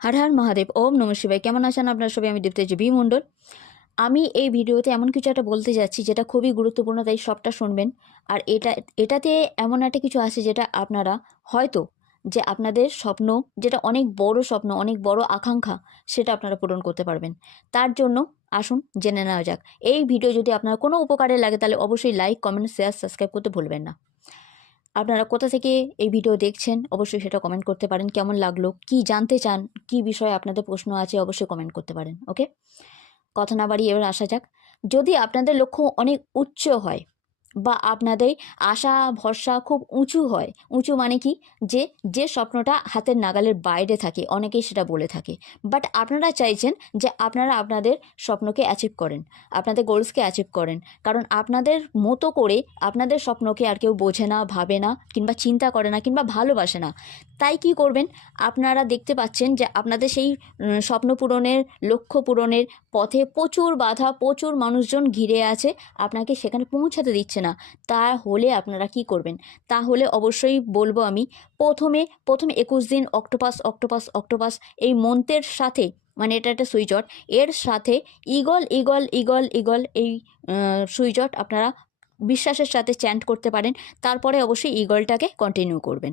হর হর মহাদেব, ওম নমঃ শিবায়। কেমন আছেন আপনারা সবাই? আমি দীপ্তি বি মণ্ডল। আমি এই ভিডিওতে এমন কিছু একটা বলতে যাচ্ছি যেটা খুবই গুরুত্বপূর্ণ, তাই সবটা শুনবেন। আর এটাতে এমন একটা কিছু আছে যেটা আপনারা হয়তো যে আপনাদের স্বপ্ন, যেটা অনেক বড় স্বপ্ন, অনেক বড় আকাঙ্ক্ষা, সেটা আপনারা পূরণ করতে পারবেন। তার জন্য আসুন জেনে নেওয়া যাক। এই ভিডিও যদি আপনার কোনো উপকারে লাগে তাহলে অবশ্যই লাইক, কমেন্ট, শেয়ার, সাবস্ক্রাইব করতে ভুলবেন না। আপনারা কোথা থেকে এই ভিডিও দেখছেন অবশ্যই সেটা কমেন্ট করতে পারেন। কেমন লাগলো, কি জানতে চান, কি বিষয়ে আপনাদের প্রশ্ন আছে অবশ্যই কমেন্ট করতে পারেন। ওকে, কথা না বাড়িয়ে এবার আসা যাক। যদি আপনাদের লক্ষ্য অনেক উচ্চ হয় বা আপনাদের আশা ভরসা খুব উঁচু হয়, উঁচু মানে কি, যে যে স্বপ্নটা হাতের নাগালের বাইরে থাকে, অনেকেই সেটা বলে থাকে, বাট আপনারা চাইছেন যে আপনারা আপনাদের স্বপ্নকে অ্যাচিভ করেন, আপনাদের গোলসকে অ্যাচিভ করেন। কারণ আপনাদের মতো করে আপনাদের স্বপ্নকে আর কেউ বোঝে না, ভাবে না, কিংবা চিন্তা করে না, কিংবা ভালোবাসে না। তাই কি করবেন, আপনারা দেখতে পাচ্ছেন যে আপনাদের সেই স্বপ্ন পূরণের, লক্ষ্য পূরণের পথে প্রচুর বাধা, প্রচুর মানুষজন ঘিরে আছে, আপনাকে সেখানে পৌঁছাতে দিচ্ছে না। তাহলে আপনারা কি করবেন? তাহলে অবশ্যই বলবো আমি, প্রথমে 21 দিন অক্টোপাস অক্টোপাস অক্টোপাস এই মন্ত্রের সাথে, মানে এটা একটা সুইচট, এর সাথে ইগল ইগল ইগল ইগল এই সুইচট আপনারা বিশ্বাসের সাথে চ্যান্ট করতে পারেন। তারপরে অবশ্যই ইগলটাকে কন্টিনিউ করবেন।